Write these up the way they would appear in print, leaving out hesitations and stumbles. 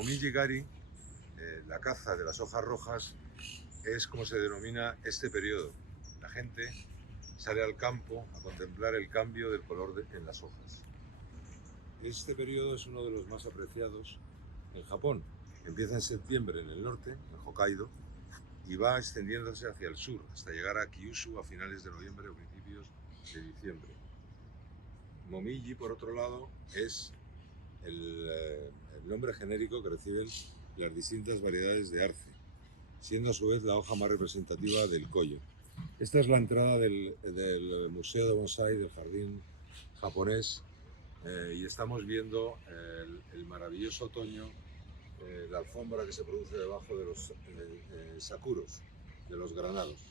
Momiji Gari, la caza de las hojas rojas, es como se denomina este periodo. La gente sale al campo a contemplar el cambio del color en las hojas. Este periodo es uno de los más apreciados en Japón. Empieza en septiembre en el norte, en Hokkaido, y va extendiéndose hacia el sur, hasta llegar a Kyushu a finales de noviembre o principios de diciembre. Momiji, por otro lado, es el nombre genérico que reciben las distintas variedades de arce, siendo a su vez la hoja más representativa del koyo. Esta es la entrada del Museo de Bonsai del Jardín japonés y estamos viendo el maravilloso otoño, la alfombra que se produce debajo de los sakuros, de los granados.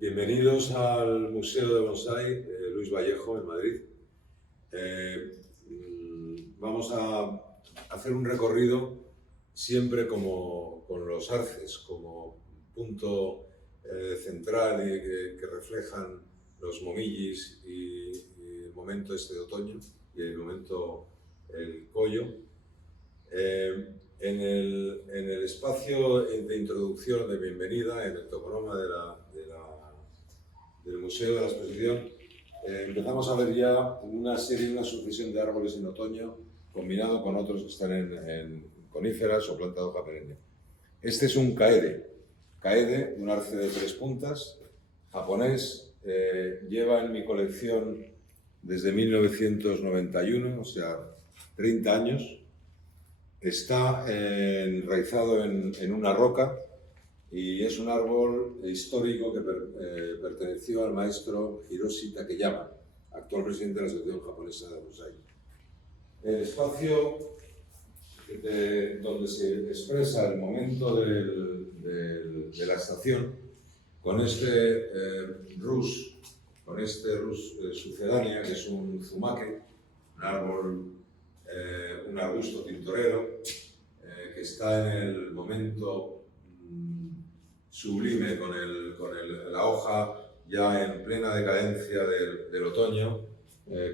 Bienvenidos al Museo de Bonsai Luis Vallejo en Madrid. Vamos a hacer un recorrido siempre como con los arces como punto central y que reflejan los momijis y el momento este de otoño y el momento el koyo. En el espacio de introducción, de bienvenida, en el toponoma del museo, de la exposición, empezamos a ver ya una sucesión de árboles en otoño combinado con otros que están en coníferas o planta de hoja perenne. Este es un kaede, un arce de 3 puntas, japonés, lleva en mi colección desde 1991, o sea, 30 años. Está enraizado en una roca y es un árbol histórico que perteneció al maestro Hiroshi Takeyama, actual presidente de la Asociación Japonesa de Bonsai. El espacio donde se expresa el momento de la estación con este rus sucedánea, que es un zumake, un árbol, un arbusto tintorero, que está en el momento sublime con la hoja ya en plena decadencia del otoño,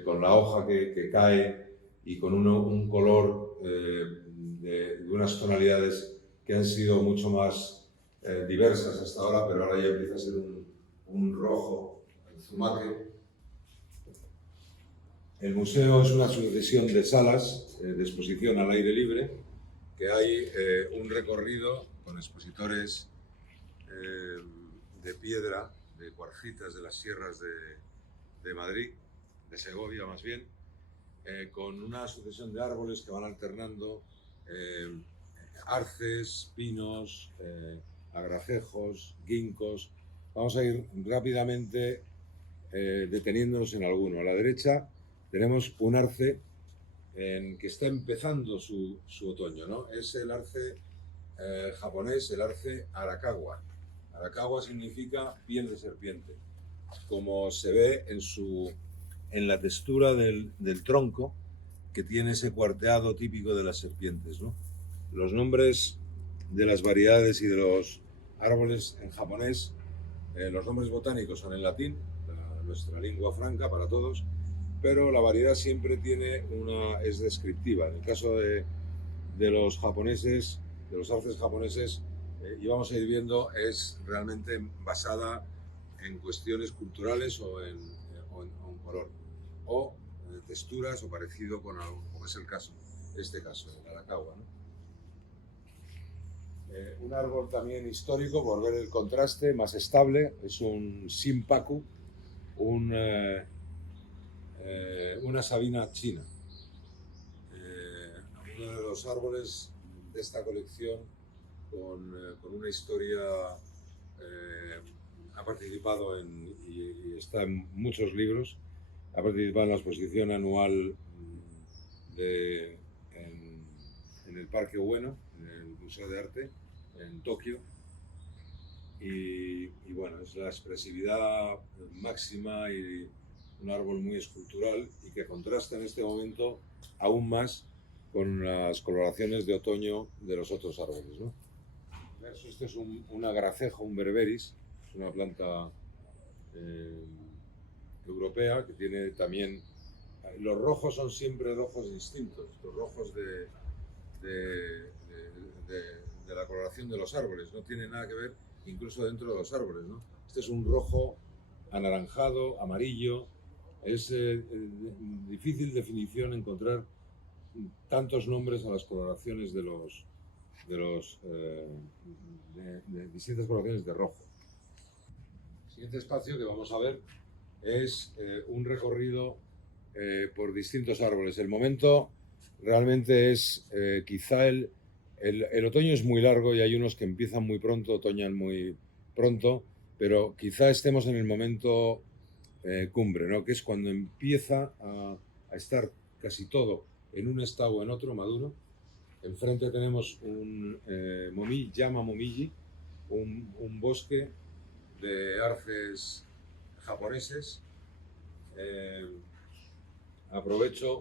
con la hoja que cae y con un color de unas tonalidades que han sido mucho más diversas hasta ahora, pero ahora ya empieza a ser un rojo, el zumake. El museo es una sucesión de salas de exposición al aire libre, que hay un recorrido con expositores de piedra, de cuarcitas de las sierras de Madrid, de Segovia más bien, con una sucesión de árboles que van alternando arces, pinos, agracejos, ginkgos. Vamos a ir rápidamente deteniéndonos en alguno. A la derecha tenemos un arce que está empezando su otoño, ¿no? Es el arce japonés, el arce Arakawa. Arakawa significa piel de serpiente, como se ve en la textura del tronco, que tiene ese cuarteado típico de las serpientes, ¿no? Los nombres de las variedades y de los árboles en japonés, los nombres botánicos son en latín, nuestra lengua franca para todos, pero la variedad siempre es descriptiva. En el caso de los japoneses, de los arces japoneses, y vamos a ir viendo, es realmente basada en cuestiones culturales o en color, o texturas o parecido con algo, como es este caso, el Arakawa, ¿no? Un árbol también histórico, por ver el contraste, más estable, es un Shinpaku, una sabina china. Uno de los árboles de esta colección con una historia, ha participado y está en muchos libros, ha participado en la exposición anual en el Parque Ueno, en el Museo de Arte, en Tokio, y bueno, es la expresividad máxima y un árbol muy escultural y que contrasta en este momento aún más con las coloraciones de otoño de los otros árboles, ¿no? Este es un agracejo, un berberis, es una planta europea que tiene también los rojos son siempre rojos distintos, los rojos de la coloración de los árboles, no tiene nada que ver incluso dentro de los árboles, ¿no? Este es un rojo anaranjado, amarillo, es difícil definición encontrar tantos nombres a las coloraciones de distintas coloraciones de rojo. El siguiente espacio que vamos a ver es un recorrido por distintos árboles. El momento realmente es quizá el otoño es muy largo y hay unos que empiezan muy pronto, otoñan muy pronto, pero quizá estemos en el momento cumbre, ¿no? Que es cuando empieza a estar casi todo en un estado o en otro maduro. Enfrente tenemos un llama momiji, un bosque de arces japoneses.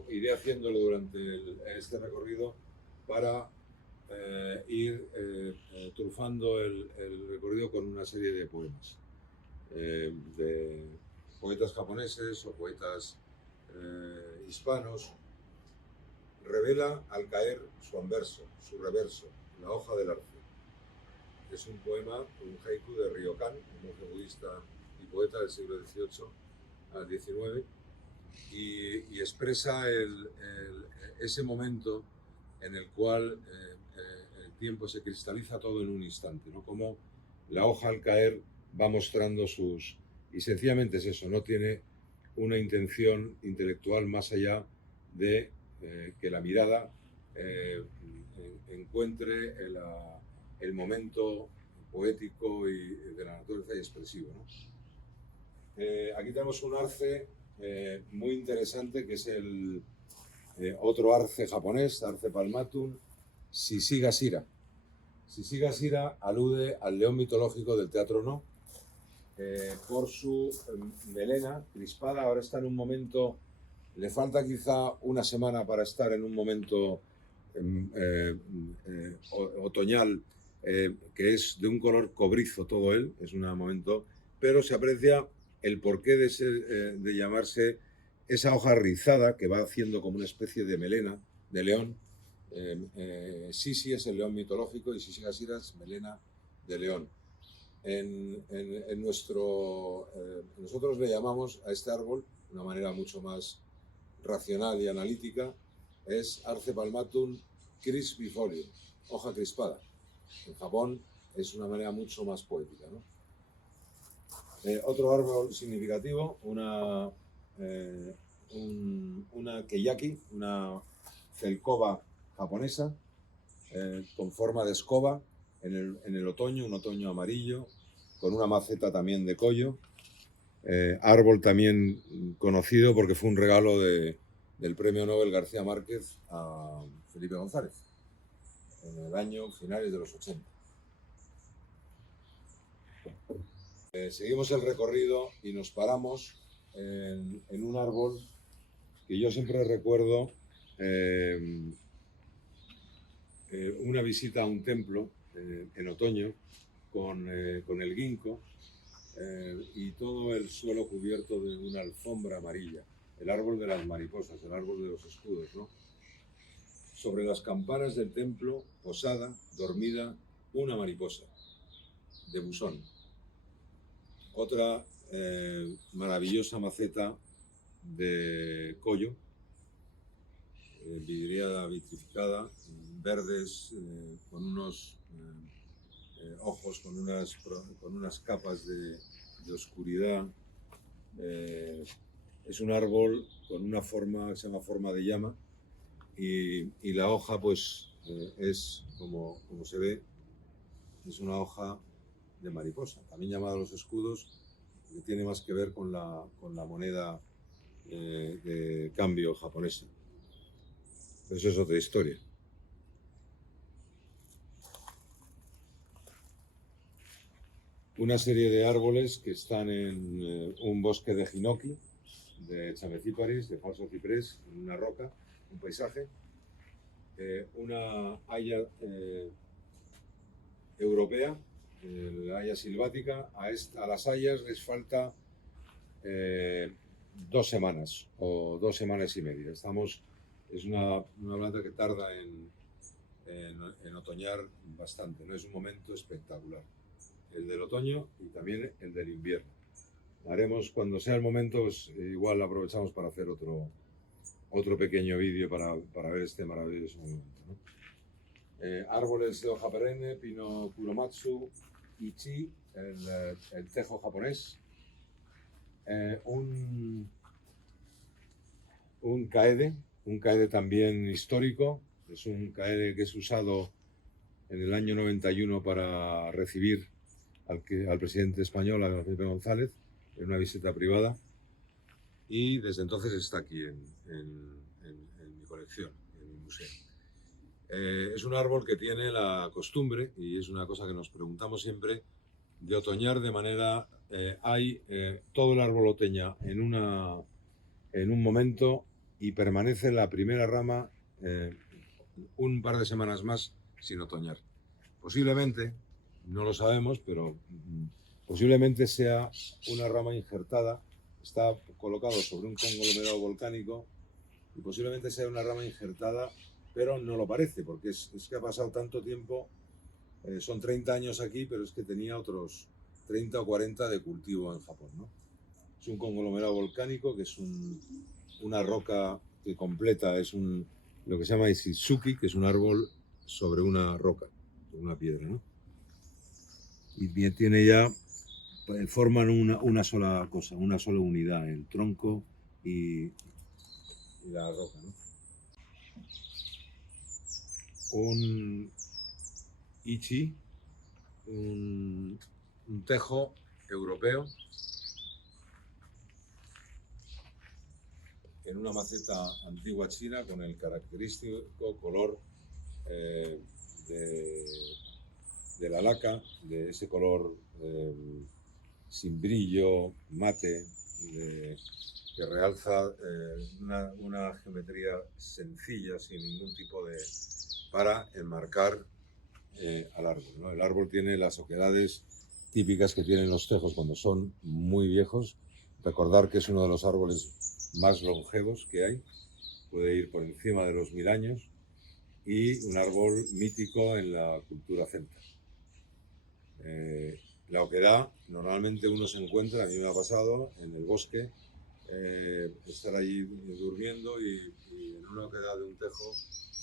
Iré haciéndolo durante este recorrido para ir trufando el recorrido con una serie de poemas de poetas japoneses o poetas hispanos. Revela al caer su anverso, su reverso, la hoja del arce. Es un poema, un haiku de Ryokan, un monje budista y poeta del siglo XVIII al XIX, y expresa ese momento en el cual el tiempo se cristaliza todo en un instante, ¿no? Como la hoja al caer va mostrando sus... Y sencillamente es eso, no tiene una intención intelectual más allá de que la mirada encuentre el momento poético y de la naturaleza y expresivo, ¿no? Aquí tenemos un arce muy interesante que es el otro arce japonés, Arce palmatum, Sishigasira. Sishigasira alude al león mitológico del teatro No, por su melena crispada. Ahora está en un momento, le falta quizá una semana para estar en un momento otoñal, que es de un color cobrizo todo él, es un momento, pero se aprecia el porqué de llamarse esa hoja rizada que va haciendo como una especie de melena de león. Sisi es el león mitológico y Sishigasira es melena de león. Nosotros le llamamos a este árbol, de una manera mucho más racional y analítica, es Arce palmatum crispifolio, hoja crispada. En Japón es una manera mucho más poética, ¿no? Otro árbol significativo, una keyaki, una celcoba japonesa, con forma de escoba, en el otoño, un otoño amarillo, con una maceta también de collo. Árbol también conocido porque fue un regalo del premio Nobel García Márquez a Felipe González, en el año finales de los 80. Seguimos el recorrido y nos paramos en un árbol que yo siempre recuerdo una visita a un templo en otoño con el ginkgo y todo el suelo cubierto de una alfombra amarilla, el árbol de las mariposas, el árbol de los escudos, ¿no? Sobre las campanas del templo, posada, dormida, una mariposa de busón. Otra maravillosa maceta de collo, vidriada vitrificada, verdes, con unos ojos, con unas capas de oscuridad. Es un árbol con una forma que se llama forma de llama y la hoja pues es como se ve, es una hoja de mariposa, también llamada los escudos, que tiene más que ver con la moneda de cambio japonesa. Eso es otra historia. Una serie de árboles que están en un bosque de hinoki, de chamecíparis, de falso ciprés, en una roca, un paisaje. Una haya europea, la haya silvática. A las hayas les falta 2 semanas o 2 semanas y media. Es una planta que tarda en otoñar bastante, ¿no? Es un momento espectacular, el del otoño y también el del invierno. Haremos, cuando sea el momento, pues, igual aprovechamos para hacer otro pequeño vídeo para ver este maravilloso momento, ¿no? Árboles de hoja perenne, pino kuromatsu, ichi, el tejo japonés, un kaede también histórico. Es un kaede que es usado en el año 91 para recibir al presidente español, a Felipe González, en una visita privada, y desde entonces está aquí en mi colección, en mi museo. Es un árbol que tiene la costumbre, y es una cosa que nos preguntamos siempre, de otoñar de manera... todo el árbol otoña en un momento y permanece la primera rama un par de semanas más sin otoñar. Posiblemente, no lo sabemos, pero posiblemente sea una rama injertada, está colocado sobre un conglomerado volcánico y posiblemente sea una rama injertada, pero no lo parece, porque es que ha pasado tanto tiempo, son 30 años aquí, pero es que tenía otros 30 o 40 de cultivo en Japón, ¿no? Es un conglomerado volcánico que es una roca que completa, lo que se llama Ishizuki, que es un árbol sobre una roca, sobre una piedra, ¿no? Y tiene ya, forman una sola cosa, una sola unidad, el tronco y la roca, ¿no? Un ichi, un tejo europeo en una maceta antigua china con el característico color de la laca, de ese color sin brillo, mate, que realza una geometría sencilla, sin ningún tipo para enmarcar al árbol, ¿no? El árbol tiene las oquedades típicas que tienen los tejos cuando son muy viejos. Recordar que es uno de los árboles más longevos que hay, puede ir por encima de los 1000 años, y un árbol mítico en la cultura celta. La oquedad, normalmente uno se encuentra, a mí me ha pasado, en el bosque, estar allí durmiendo y en una oquedad de un tejo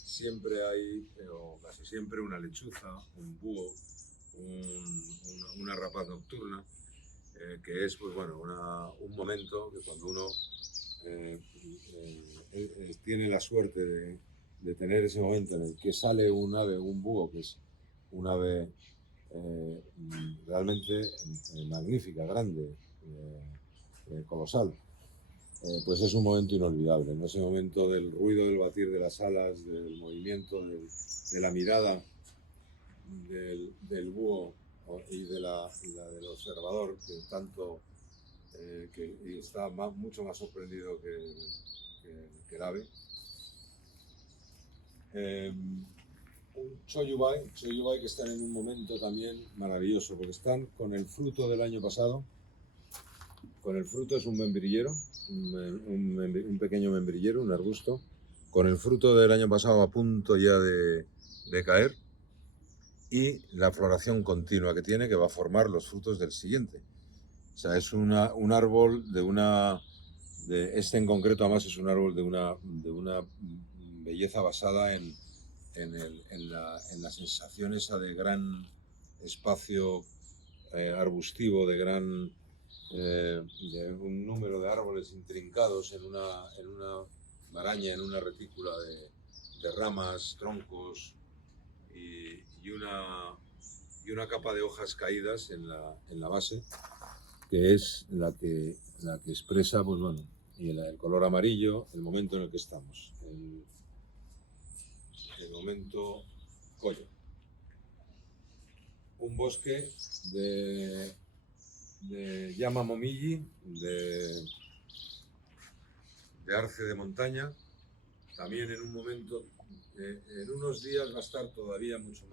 siempre hay, o casi siempre, una lechuza, un búho, una rapaz nocturna, que es, pues bueno, un momento que cuando uno tiene la suerte de tener ese momento en el que sale un ave, un búho, que es un ave realmente magnífica, grande, colosal, pues es un momento inolvidable, ¿no? Ese momento del ruido del batir de las alas, del movimiento, de la mirada del búho y del observador, que tanto que está mucho más sorprendido que el ave. Un choyubai que están en un momento también maravilloso, porque están con el fruto del año pasado. Con el fruto es un membrillero, un pequeño membrillero, un arbusto, con el fruto del año pasado a punto ya de caer, y la floración continua que tiene, que va a formar los frutos del siguiente. O sea, es un árbol este en concreto además es un árbol de una belleza basada en la sensación esa de gran espacio arbustivo, de un número de árboles intrincados en una maraña, en una retícula de ramas, troncos y una capa de hojas caídas en la base, que es la que expresa, pues bueno, el color amarillo, el momento en el que estamos, el momento Koyo. Un bosque de Yama Momiji, de arce de montaña, también en un momento, en unos días va a estar todavía mucho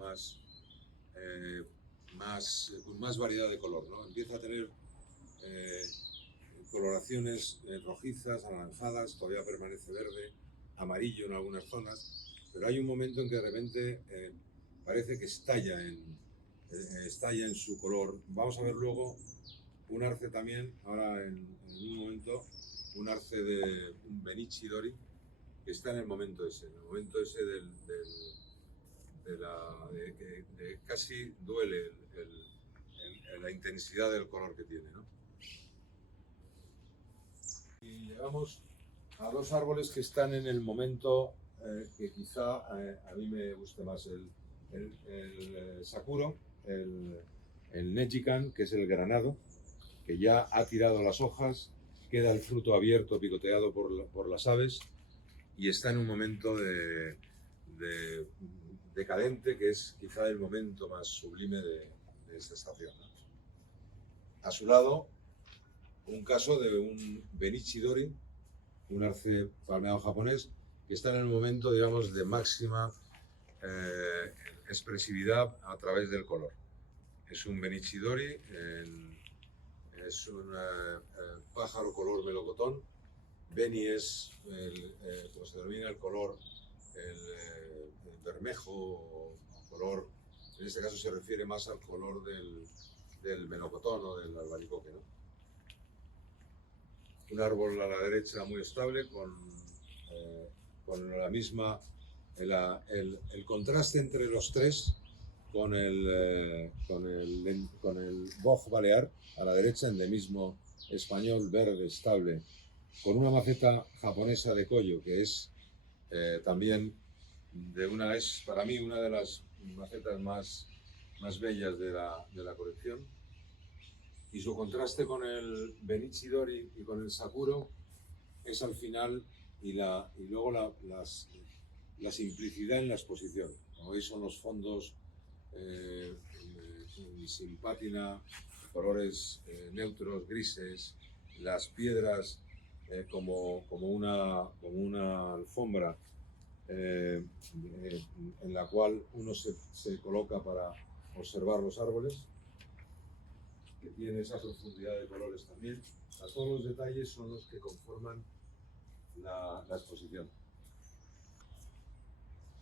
con más variedad de color, ¿no? Empieza a tener coloración coloraciones rojizas, anaranjadas, todavía permanece verde, amarillo en algunas zonas, pero hay un momento en que de repente parece que estalla en su color. Vamos a ver luego un arce también, ahora en un momento, un arce de un Benichi Dori, que está en el momento ese de casi duele la intensidad del color que tiene, ¿no? Y llegamos a dos árboles que están en el momento que quizá a mí me guste más, el Sakuro, el Nejikan, que es el granado, que ya ha tirado las hojas, queda el fruto abierto, picoteado por las aves, y está en un momento de decadente, que es quizá el momento más sublime de esta estación, ¿no? A su lado, un caso de un Benichi Dori, un arce palmeado japonés, que está en el momento, digamos, de máxima expresividad a través del color. Es un Benichi Dori, es un pájaro color melocotón. Beni es, como se denomina, el color, el bermejo, o color, en este caso se refiere más al color del melocotón o del albaricoque, ¿no? Un árbol a la derecha muy estable, con la misma, el contraste entre los tres, con el boj balear a la derecha, endemismo español, verde, estable, con una maceta japonesa de Koyo, que es también es para mí una de las macetas más bellas de la colección. Y su contraste con el Benichi Dori y con el Sakuro es al final, y luego la simplicidad en la exposición. Como veis, son los fondos sin pátina, colores neutros, grises, las piedras como una alfombra en la cual uno se coloca para observar los árboles, que tiene esa profundidad de colores también. Todos los detalles son los que conforman la exposición.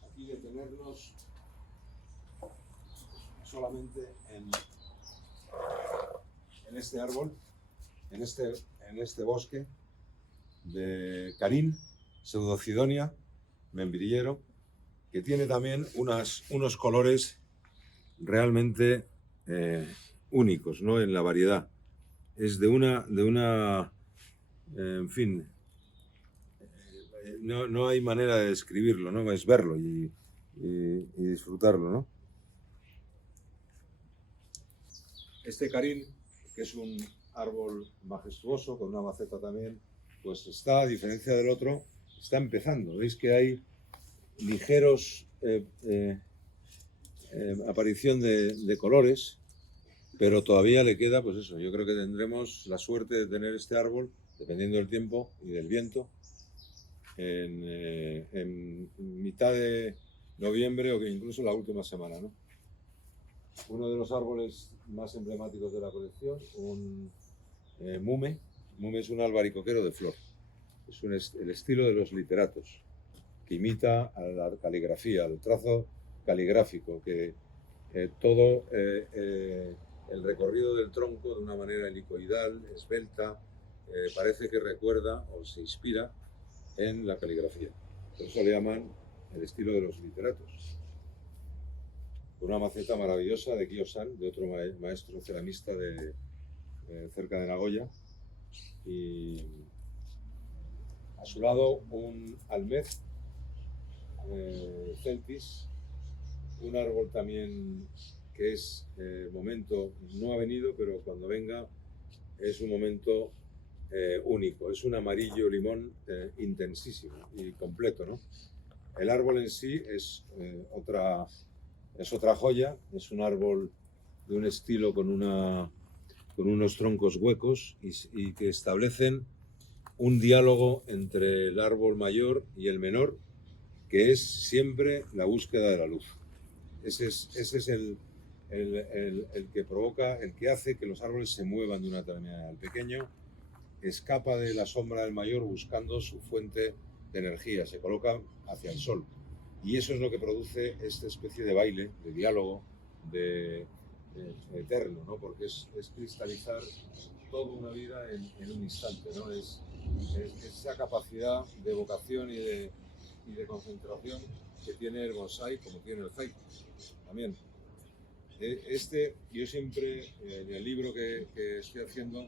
Aquí detenernos solamente en este árbol, en este bosque de Carín, Pseudocidonia, membrillero, que tiene también unos colores realmente únicos, ¿no? En la variedad. Es de una en fin, no hay manera de describirlo, ¿no? Es verlo y disfrutarlo, ¿no? Este Carín, que es un árbol majestuoso, con una maceta también, pues está, a diferencia del otro, está empezando. Veis que hay ligeros aparición de colores, pero todavía le queda, pues eso, yo creo que tendremos la suerte de tener este árbol, dependiendo del tiempo y del viento, en mitad de noviembre o que incluso la última semana, ¿no? Uno de los árboles más emblemáticos de la colección, un mume. Mume es un albaricoquero de flor. Es el estilo de los literatos, que imita a la caligrafía, al trazo caligráfico, que todo el recorrido del tronco de una manera helicoidal, esbelta, parece que recuerda o se inspira en la caligrafía. Por eso le llaman el estilo de los literatos. Una maceta maravillosa de Kiyosan, de otro maestro ceramista cerca de Nagoya, y a su lado un almez celtis, un árbol también que es momento, no ha venido, pero cuando venga es un momento único, es un amarillo limón intensísimo y completo, ¿no? El árbol en sí es otra joya, es un árbol de un estilo con unos troncos huecos y que establecen un diálogo entre el árbol mayor y el menor, que es siempre la búsqueda de la luz. Ese es el que provoca, el que hace que los árboles se muevan de una determinada manera. El pequeño escapa de la sombra del mayor buscando su fuente de energía, se coloca hacia el sol. Y eso es lo que produce esta especie de baile, de diálogo, eterno, ¿no? Porque es cristalizar toda una vida en un instante, ¿no? Es esa capacidad de evocación y de concentración que tiene el bonsái, como tiene el haiku también. Yo siempre, en el libro que estoy haciendo,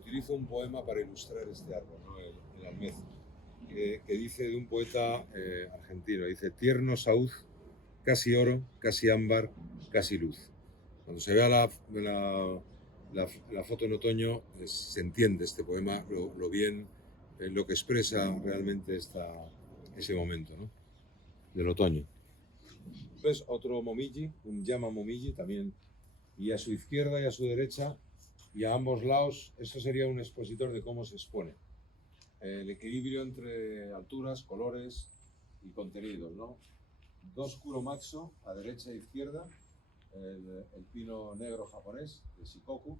utilizo un poema para ilustrar este árbol, ¿no? el almez, que dice de un poeta argentino, dice: tierno saúd, casi oro, casi ámbar, casi luz. Cuando se vea la foto en otoño, se entiende este poema, lo bien, lo que expresa realmente ese momento, ¿no? Del otoño. Entonces, otro momiji, un yama momiji también, y a su izquierda y a su derecha, y a ambos lados, eso sería un expositor de cómo se expone. El equilibrio entre alturas, colores y contenidos, ¿no? Dos kuromatsu a derecha e izquierda, el pino negro japonés, de Shikoku.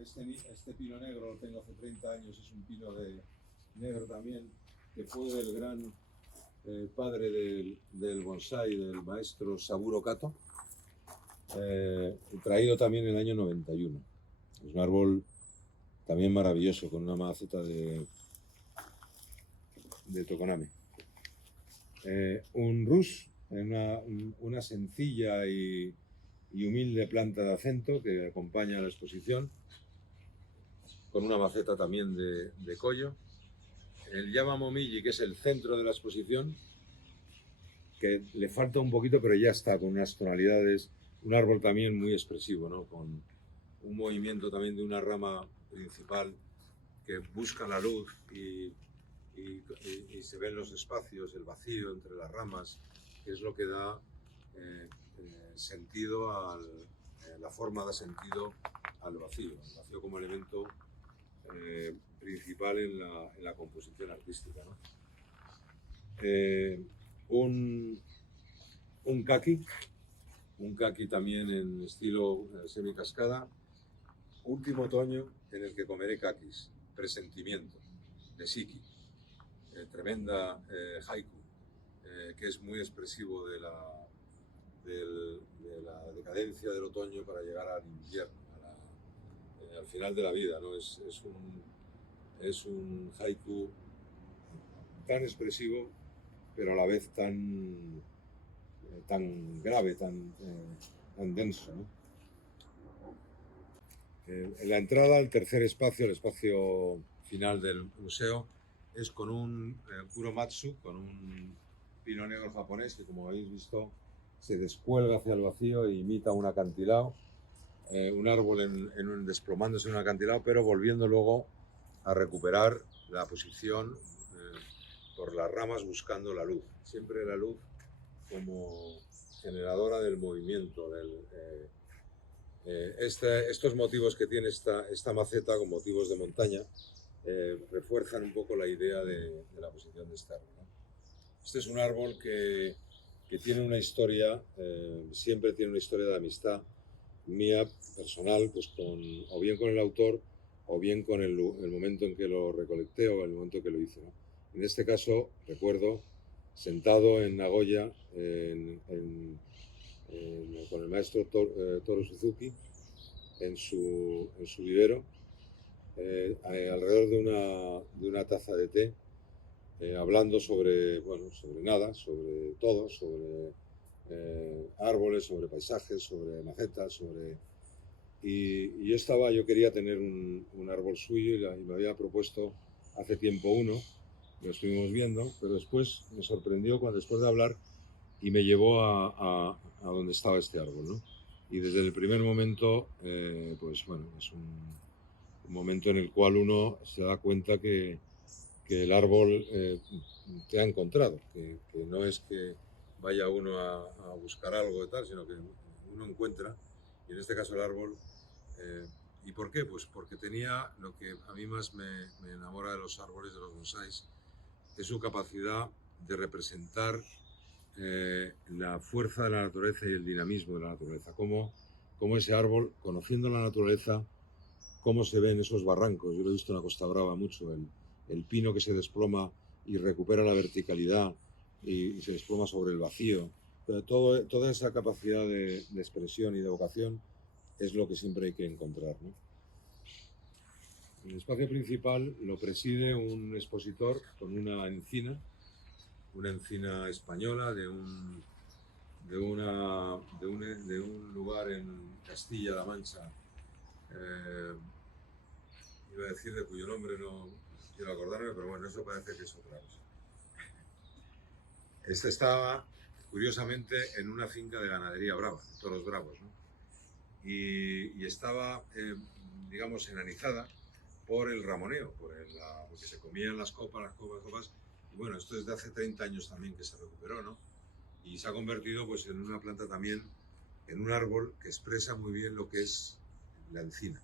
Este pino negro lo tengo hace 30 años, es un pino negro también, que fue del gran padre del bonsái, del maestro Saburo Kato, traído también en el año 91. Es un árbol también maravilloso, con una maceta de tokoname. Un rus, una sencilla y humilde planta de acento que acompaña a la exposición, con una maceta también de koyo. El yama momiji, que es el centro de la exposición, que le falta un poquito, pero ya está, con unas tonalidades, un árbol también muy expresivo, ¿no? Con un movimiento también de una rama principal que busca la luz y se ven los espacios, el vacío entre las ramas, que es lo que da sentido la forma da sentido al vacío, el vacío como elemento principal en la composición artística, ¿no? Un kaki también en estilo semicascada. Último otoño en el que comeré kakis, presentimiento, de Shiki, tremenda haiku, que es muy expresivo de la decadencia del otoño para llegar al invierno, al final de la vida, ¿no? Es un haiku tan expresivo, pero a la vez tan grave, tan denso, ¿no? En la entrada al tercer espacio, el espacio final del museo, es con un kuromatsu, con un pino negro japonés que, como habéis visto, se descuelga hacia el vacío e imita un acantilado, un árbol desplomándose en un acantilado, pero volviendo luego a recuperar la posición por las ramas, buscando la luz. Siempre la luz como generadora del movimiento, estos motivos que tiene esta maceta con motivos de montaña refuerzan un poco la idea de la posición de este árbol, ¿no? Este es un árbol que tiene una historia, siempre tiene una historia de amistad mía personal, pues o bien con el autor o bien con el momento en que lo recolecté o el momento en que lo hice, ¿no? En este caso, recuerdo, sentado en Nagoya, con el maestro Toru Suzuki, en su vivero, alrededor de una taza de té, hablando sobre nada, sobre todo, sobre árboles, sobre paisajes, sobre macetas, y yo quería tener un árbol suyo y me había propuesto hace tiempo uno, lo estuvimos viendo, pero después me sorprendió después de hablar y me llevó a donde estaba este árbol, ¿no? Y desde el primer momento, pues bueno, es un momento en el cual uno se da cuenta que el árbol te ha encontrado, que no es que vaya uno a buscar algo y tal, sino que uno encuentra, y en este caso el árbol. ¿Y por qué? Pues porque tenía lo que a mí más me enamora de los árboles, de los bonsáis, es su capacidad de representar la fuerza de la naturaleza y el dinamismo de la naturaleza. Cómo ese árbol, conociendo la naturaleza, cómo se ven esos barrancos. Yo lo he visto en la Costa Brava mucho, el pino que se desploma y recupera la verticalidad y se desploma sobre el vacío. Pero toda esa capacidad de expresión y de vocación es lo que siempre hay que encontrar, ¿no? El espacio principal lo preside un expositor con una encina española de un lugar en Castilla-La Mancha, iba a decir de cuyo nombre no quiero acordarme, pero bueno, eso parece que es otra cosa. Este estaba, curiosamente, en una finca de ganadería brava, de toros bravos, ¿no? Y estaba, digamos, enanizada por el ramoneo, porque se comían las copas, y bueno, esto es de hace 30 años también que se recuperó, ¿no? Y se ha convertido pues en una planta también, en un árbol que expresa muy bien lo que es la encina.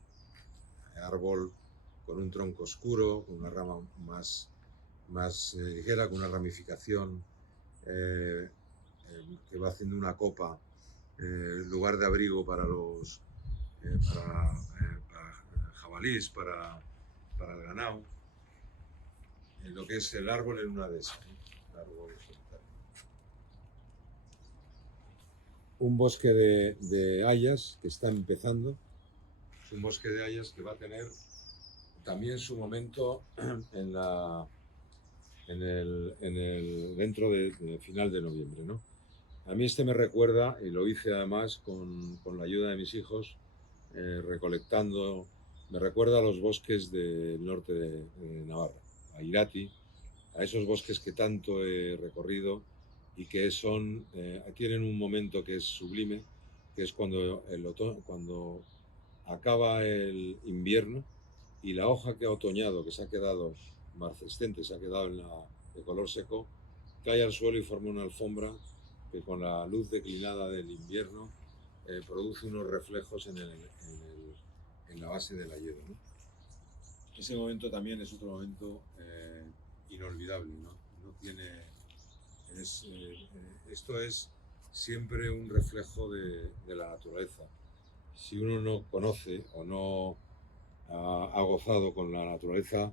Árbol con un tronco oscuro, con una rama más ligera, con una ramificación que va haciendo una copa, lugar de abrigo para los para jabalís, para el ganado, en lo que es el árbol en una de esas, ¿no? El árbol solitario. Un bosque de hayas que está empezando, es un bosque de hayas que va a tener también su momento dentro de final de noviembre, ¿no? A mí este me recuerda, y lo hice además con la ayuda de mis hijos, recolectando, me recuerda a los bosques del norte de Navarra, a Irati, a esos bosques que tanto he recorrido y que tienen un momento que es sublime, que es cuando cuando acaba el invierno y la hoja que ha otoñado, que se ha quedado marcescente, se ha quedado de color seco, cae al suelo y forma una alfombra que con la luz declinada del invierno produce unos reflejos en la base de la hielo, ¿no? Ese momento también es otro momento inolvidable, ¿no? No tiene, esto es siempre un reflejo de la naturaleza. Si uno no conoce o no ha gozado con la naturaleza,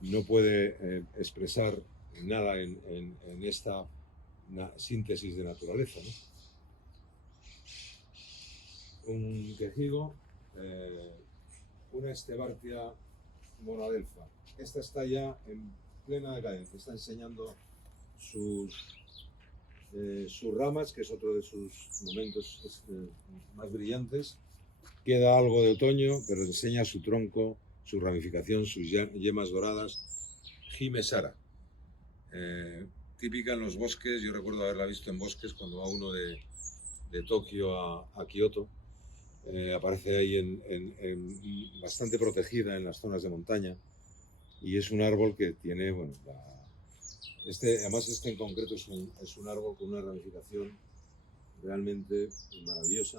no puede expresar nada en esta síntesis de naturaleza, ¿no? Un quejigo, una Estebartia monadelfa. Esta está ya en plena decadencia, está enseñando sus ramas, que es otro de sus momentos más brillantes. Queda algo de otoño, pero enseña su tronco, su ramificación, sus yemas doradas. Himesara, típica en los bosques. Yo recuerdo haberla visto en bosques cuando va uno de Tokio a Kioto. Aparece ahí bastante protegida en las zonas de montaña, y es un árbol que tiene, bueno, además este en concreto es un árbol con una ramificación realmente maravillosa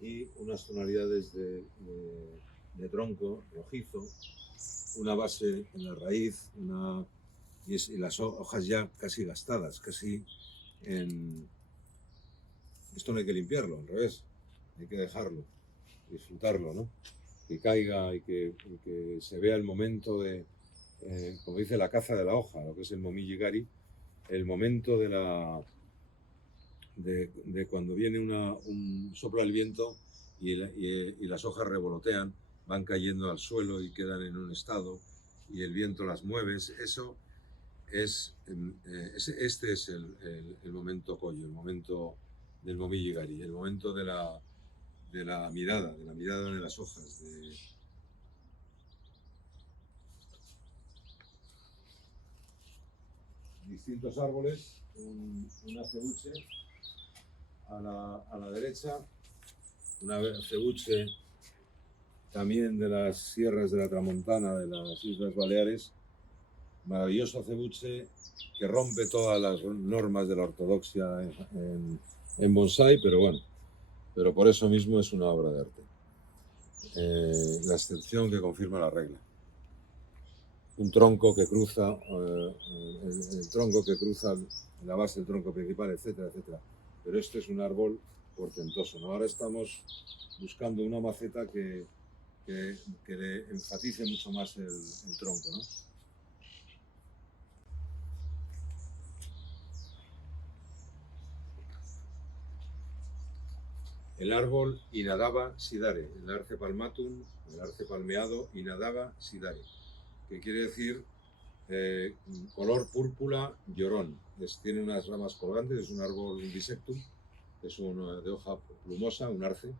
y unas tonalidades de tronco rojizo, una base en la raíz, y las hojas ya casi gastadas, esto no hay que limpiarlo, al revés, hay que dejarlo, disfrutarlo, ¿no? Que caiga y que se vea el momento como dice, la caza de la hoja, lo que es el momiji-gari, el momento de cuando viene sopla el viento y las hojas revolotean, van cayendo al suelo y quedan en un estado, y el viento las mueve. Eso este es el momento Koyo, el momento del momiji-gari, el momento de la mirada de las hojas, distintos árboles, un acebuche a la derecha, un acebuche también de las sierras de la Tramontana, de las Islas Baleares, maravilloso acebuche que rompe todas las normas de la ortodoxia en bonsái, pero bueno, pero por eso mismo es una obra de arte. La excepción que confirma la regla. Un tronco que cruza, el tronco que cruza la base del tronco principal, etcétera, etcétera. Pero este es un árbol portentoso, ¿no? Ahora estamos buscando una maceta que que le enfatice mucho más el tronco, ¿no? El árbol Inadaba sidare, el arce palmatum, el arce palmeado Inadaba sidare, que quiere decir color púrpura llorón. Tiene unas ramas colgantes, es un árbol bisectum, es de hoja plumosa, un arce,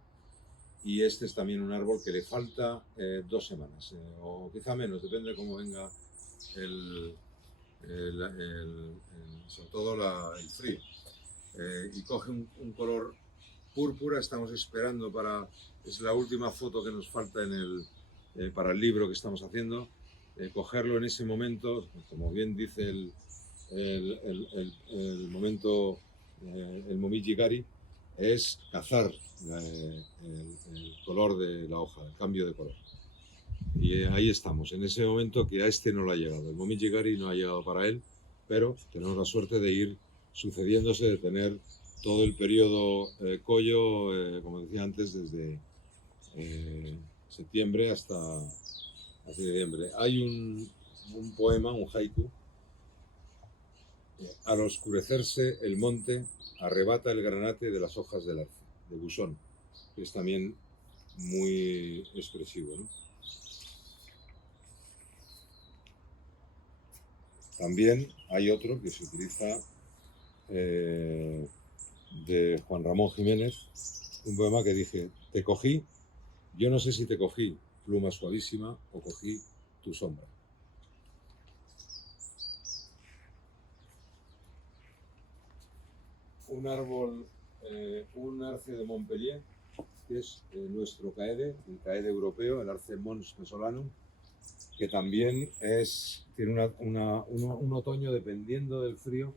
y este es también un árbol que le falta 2 semanas, o quizá menos, depende de cómo venga sobre todo el frío. Y coge un color púrpura, estamos esperando es la última foto que nos falta para el libro que estamos haciendo, cogerlo en ese momento, como bien dice el momento, el momiji gari, es cazar el color de la hoja, el cambio de color. Y ahí estamos, en ese momento que a este no le ha llegado. El momiji gari no ha llegado para él, pero tenemos la suerte de ir sucediéndose, de tener todo el periodo Koyo, como decía antes, desde septiembre hasta diciembre. Hay un poema, un haiku: al oscurecerse el monte arrebata el granate de las hojas del arce, de Busón, que es también muy expresivo, ¿no? También hay otro que se utiliza de Juan Ramón Jiménez, un poema que dice: te cogí, yo no sé si te cogí pluma suavísima o cogí tu sombra. Un árbol, un arce de Montpellier, que es nuestro caede, el caede europeo, el arce Mons Mesolanum, que también tiene un otoño, dependiendo del frío,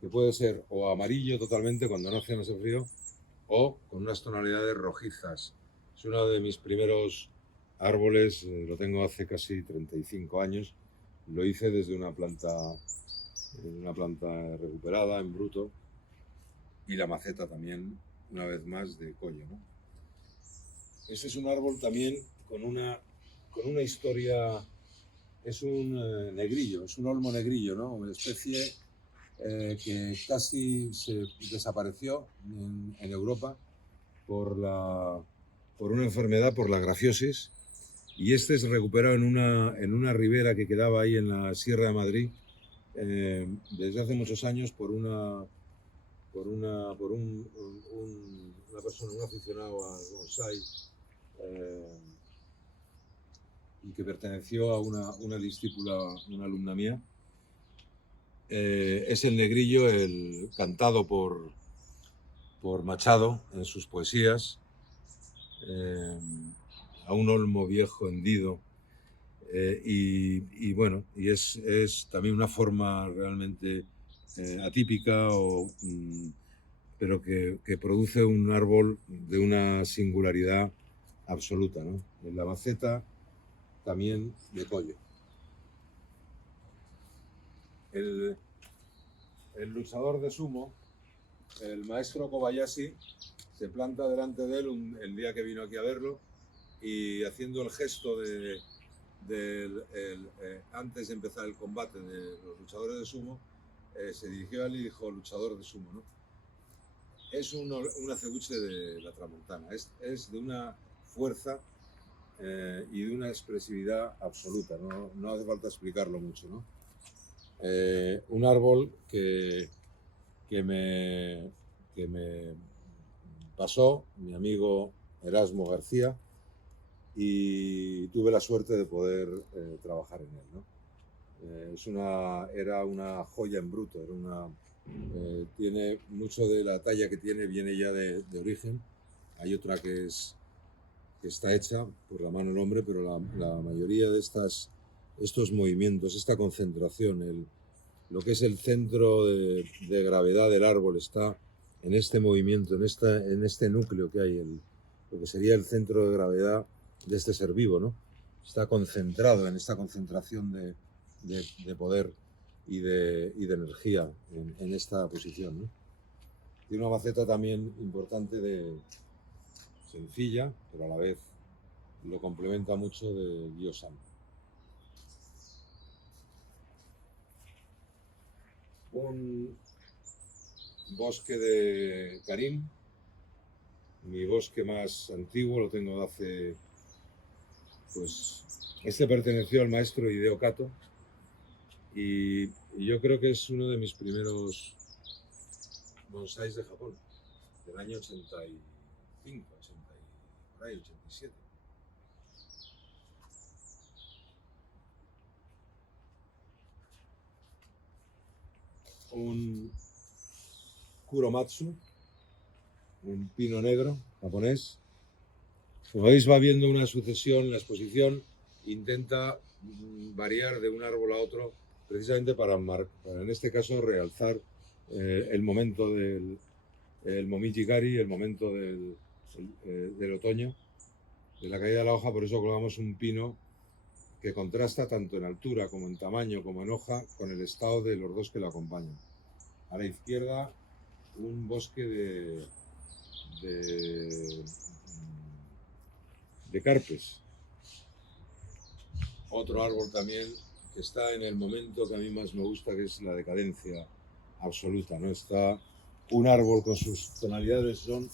que puede ser o amarillo totalmente cuando no hace frío, o con unas tonalidades rojizas. Es uno de mis primeros árboles, lo tengo hace casi 35 años, lo hice desde una planta recuperada en bruto, y la maceta también, una vez más, de Koyo, ¿no? Este es un árbol también con una historia. Es un negrillo, es un olmo negrillo, ¿no? Una especie que casi se desapareció en Europa por una enfermedad, por la grafiosis, y este es recuperado en una ribera que quedaba ahí en la Sierra de Madrid desde hace muchos años por una persona, un aficionado al bonsái, y que perteneció a una discípula, una alumna mía. Es el negrillo, cantado por Machado en sus poesías, a un olmo viejo hendido, y bueno, y es también una forma realmente atípica, pero que produce un árbol de una singularidad absoluta, ¿no? En la maceta también de Koyo. El luchador de sumo, el maestro Kobayashi, se planta delante de él el día que vino aquí a verlo, y haciendo el gesto antes de empezar el combate de los luchadores de sumo, se dirigió a él y dijo: luchador de sumo, ¿no? Es un acebuche de la tramontana, es de una fuerza y de una expresividad absoluta, no hace falta explicarlo mucho, ¿no? Un árbol que me pasó mi amigo Erasmo García, y tuve la suerte de poder trabajar en él, ¿no? Era una joya en bruto, tiene mucho de la talla que tiene, viene ya de origen. Hay otra que está hecha por la mano del hombre, pero la mayoría de estos movimientos, esta concentración, lo que es el centro de gravedad del árbol está en este movimiento, en este núcleo que hay, lo que sería el centro de gravedad de este ser vivo, ¿no? Está concentrado en esta concentración de poder y de energía en esta posición, ¿no? Tiene una maceta también importante, sencilla, pero a la vez lo complementa mucho de Gyosan. Un bosque de Karim, mi bosque más antiguo, lo tengo de hace, pues, este perteneció al maestro Hideo Kato y yo creo que es uno de mis primeros bonsáis de Japón, del año 85, 80, por ahí, 87. Un Kuromatsu, un pino negro japonés. Como veis, va viendo una sucesión, la exposición intenta variar de un árbol a otro precisamente para en este caso, realzar el momento del Momiji-gari, el momento del otoño, de la caída de la hoja. Por eso colgamos un pino que contrasta tanto en altura como en tamaño como en hoja con el estado de los dos que lo acompañan. A la izquierda, un bosque de carpes. Otro árbol también que está en el momento que a mí más me gusta, que es la decadencia absoluta, ¿no? Está un árbol con sus tonalidades, son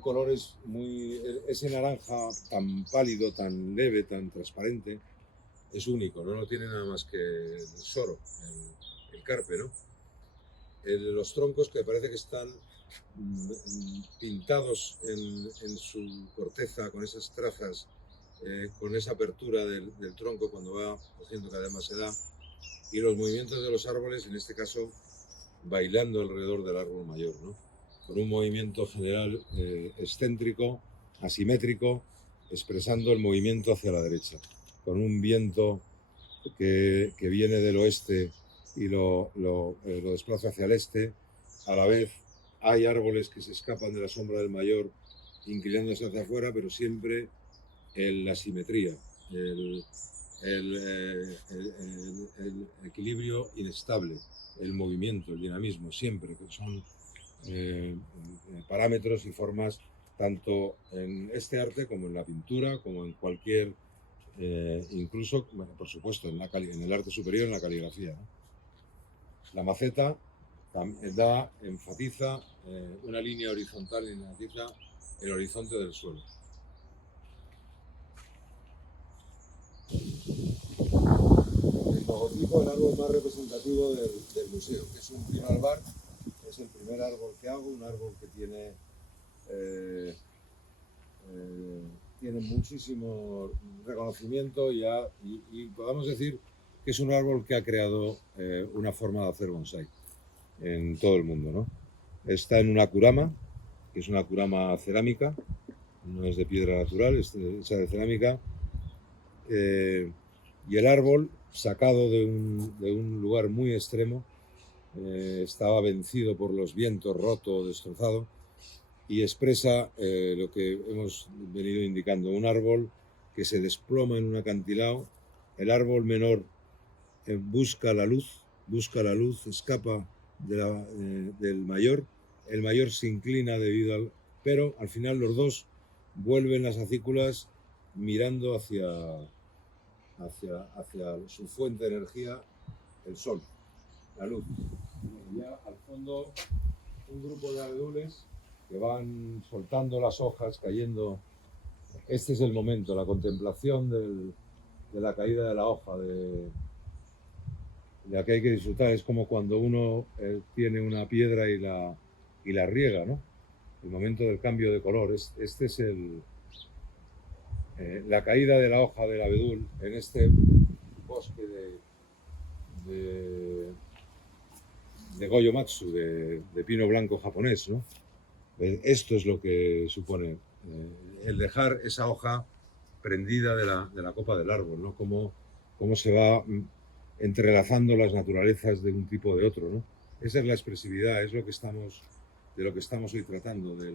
colores muy... Ese naranja tan pálido, tan leve, tan transparente, es único, no tiene nada más que el soro, el carpe, ¿no? Los troncos que parece que están pintados en su corteza con esas trazas, con esa apertura del tronco cuando va haciendo cada vez más edad, y los movimientos de los árboles, en este caso, bailando alrededor del árbol mayor, ¿no? Con un movimiento general excéntrico, asimétrico, expresando el movimiento hacia la derecha, con un viento que viene del oeste y lo desplaza hacia el este. A la vez hay árboles que se escapan de la sombra del mayor, inclinándose hacia afuera, pero siempre en la simetría, el equilibrio inestable, el movimiento, el dinamismo, siempre, que son parámetros y formas tanto en este arte como en la pintura, como en cualquier, incluso, bueno, por supuesto, en el arte superior, en la caligrafía, ¿no? La maceta enfatiza una línea horizontal y enfatiza el horizonte del suelo. El logotipo, el árbol más representativo del museo, que es un pino albar. Es el primer árbol que hago, un árbol que tiene muchísimo reconocimiento y podemos decir que es un árbol que ha creado una forma de hacer bonsái en todo el mundo, ¿no? Está en una kurama, que es una kurama cerámica, no es de piedra natural, es hecha de cerámica, y el árbol, sacado de un lugar muy extremo, estaba vencido por los vientos, roto, destrozado, y expresa lo que hemos venido indicando, un árbol que se desploma en un acantilado. El árbol menor busca la luz, escapa del mayor, el mayor se inclina pero al final los dos vuelven las acículas mirando hacia su fuente de energía, el sol, la luz. Y ya al fondo un grupo de abedules que van soltando las hojas, cayendo. Este es el momento, la contemplación de la caída de la hoja, de la que hay que disfrutar. Es como cuando uno tiene una piedra y la riega, ¿no? El momento del cambio de color. Este es la caída de la hoja del abedul en este bosque de Goyomatsu, de pino blanco japonés, ¿no? Esto es lo que supone el dejar esa hoja prendida de la copa del árbol, ¿no? Cómo se va entrelazando las naturalezas de un tipo o de otro, ¿no? Esa es la expresividad, es de lo que estamos hoy tratando, de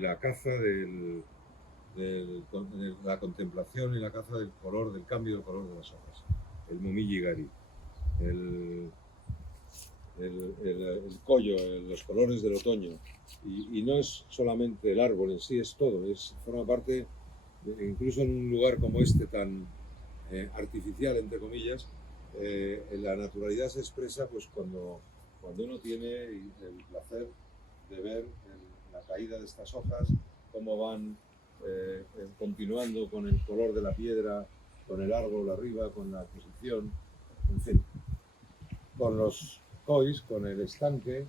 la caza, de la contemplación y la caza del color, del cambio del color de las hojas. El Momiji-gari. el collo, los colores del otoño. Y no es solamente el árbol en sí, es todo, forma parte, incluso en un lugar como este tan artificial, entre comillas, la naturalidad se expresa pues cuando uno tiene el placer de ver la caída de estas hojas, cómo van continuando con el color de la piedra, con el árbol arriba, con la posición, en fin, con los cois, con el estanque,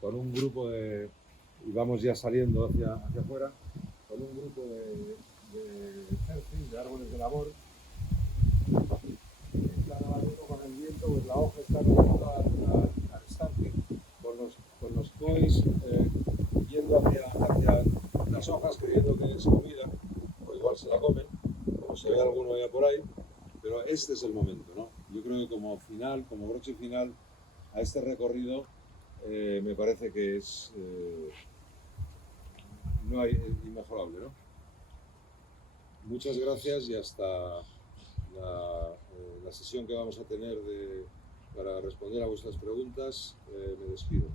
con un grupo y vamos ya saliendo hacia afuera, con un grupo de árboles de labor, están abatiendo con el viento, pues la hoja está cayendo al estanque, con los cois yendo hacia las hojas creyendo que es comida, o igual se la comen, como se ve alguno ya por ahí, pero este es el momento, ¿no? Yo creo que como final, como broche final a este recorrido, me parece que es no hay inmejorable, ¿no? Muchas gracias y hasta la sesión que vamos a tener para responder a vuestras preguntas. Me despido.